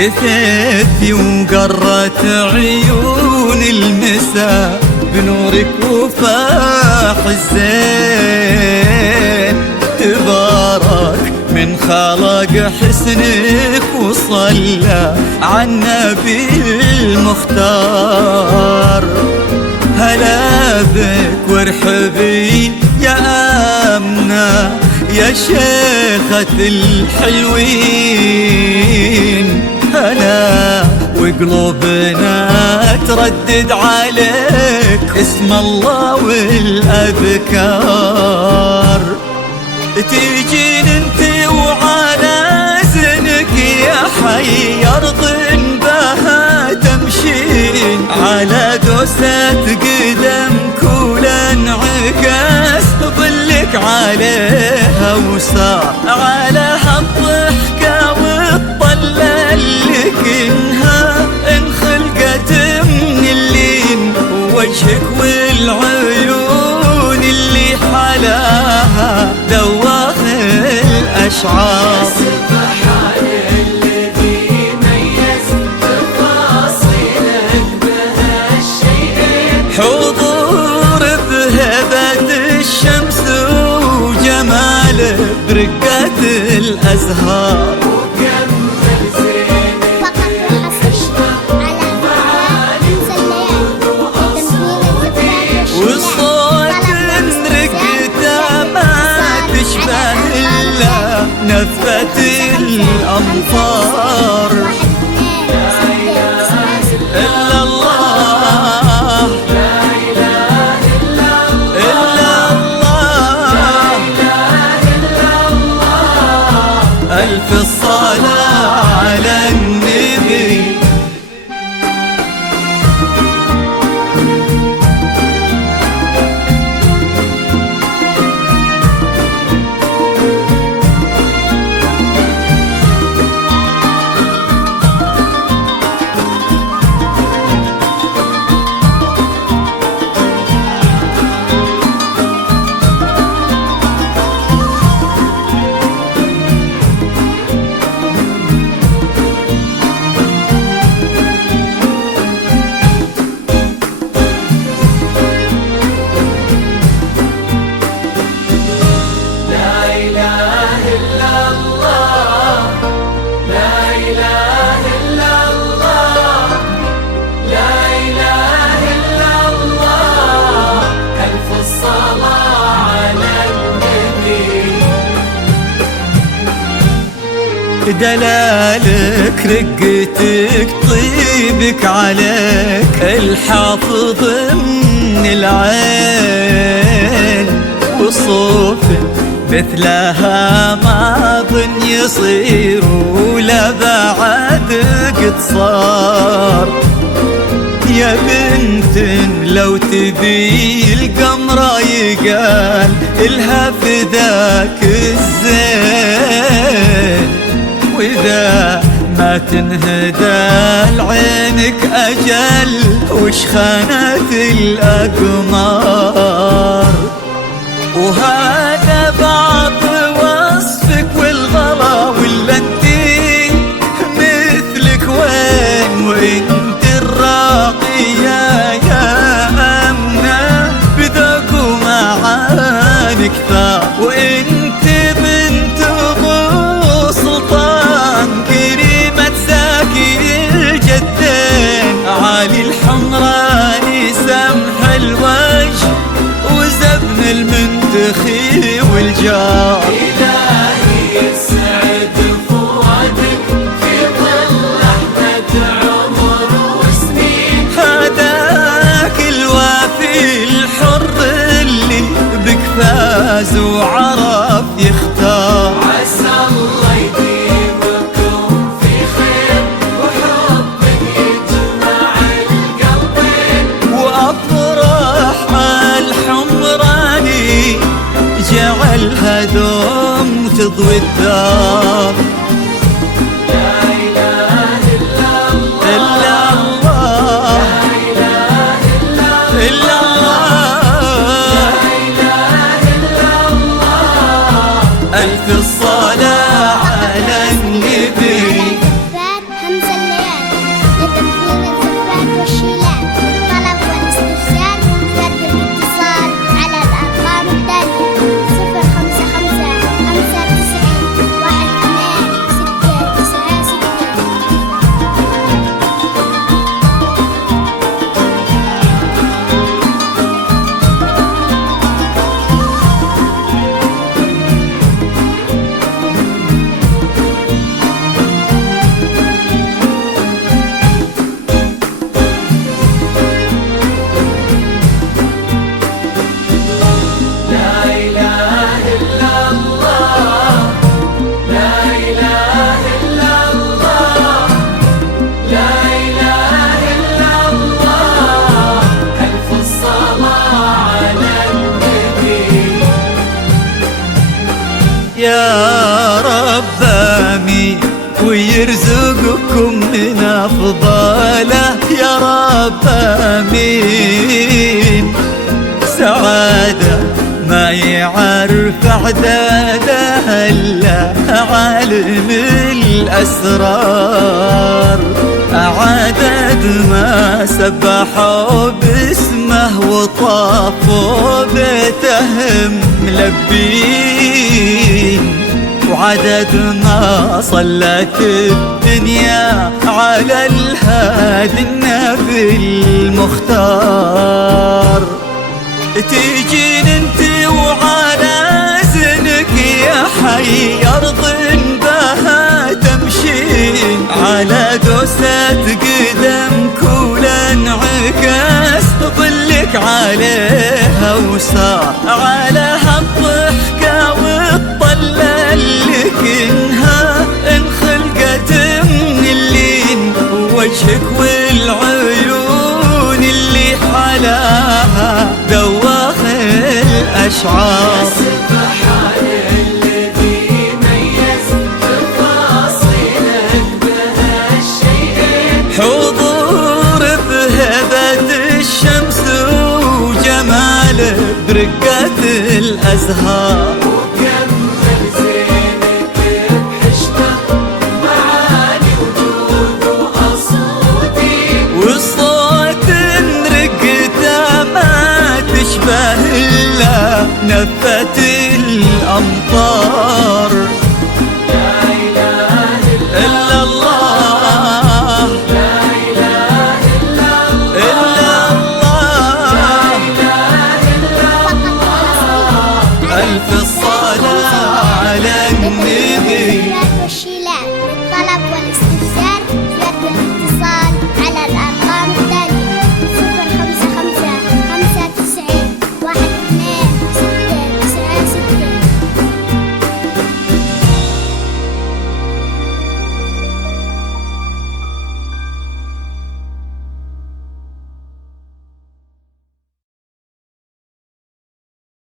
لثيتي وقرت عيون المساء بنورك وفاح الزين. تبارك من خلق حسنك وصلى على النبي المختار. هلا بك وارحبي يا آمنة يا شيخة الحلوين. هلا وقلوبنا تردد عليك اسم الله والأذكار. تيجين انت وعلى زنك يا حي أرض بها تمشين. على دوسة قدمك ولانعكاس ظلك عليها وصار. على هالضحكة والطلة اللي كنها انخلقت من اللين. وجهك والعيون اللي حلاها ذواق الأشعار. سبحان الذي ميز تفاصيلك بهالشيئين. حضور بهبة الشمس وجمال برقة الأزهار. وكمل زينك عشنا معاني وصوت رقته ما تشبه إلا نفة الأمطار. إلا الله لا إله إلا الله ألف الصلاة على النبي. دلالك رقتك طيبك عليك الحافظ من العين. وصوفك مثلها ما ظن يصير ولا بعد قد صار. يا بنت لو تبي القمرة يقال إلها فداك الزين. وإذا ما تنهدى لعينك أجل وش خانت الأقمار. وهذا بعض وصفك والغلا ولا انتي مثلك وين. وانت الراقية يا أمنة بذوق ومعاني كثار. وانت بنت أبو سلطان كريمة زاكي الجدين. عالي الحمراني سمح الوجه وزبن المنتخي والجار. إلهي يسعد فؤادك في ظل أحمد عمر وسنين. هداك الوافي الحر اللي بك فاز وعرف يختار. عسى الله يديمكم في خير وحب يجمع القلبين. وأفرح الحمراني جعلها دوم تضوي الدار. لا إله إلا الله إلا الله لا إله إلا ألف الصلاة على النبي. همزة رب آمين ويرزقكم من أفضاله يا رب آمين. سعادة ما يعرف عدادها إلا عالم الأسرار، عدد ما سبحوا باسمه وطافوا بيته ملبين، وعدد ما صلت الدنيا على الهادي النبي المختار. تيجين انت وعلى زنك يا حي أرض بها تمشين، على دوسة قدمك ولا انعكاس ظلك عليها وصار على هالضحكة والطلة اللي كنها انخلقت من اللين، وجهك والعيون اللي حلاها ذواخ الأشعار. سبحان الذي ميز تفاصيلك بهالشيئين، حضور بهبة الشمس وجماله برقة الأزهار، وكمل زينك بحشمة معاني وجود وأصوتي، والصوت رقته ما تشبه إلا نفة الأمطار. لا إله إلا الله لا إله إلا إلا الله، ألف الصلاة على النبي.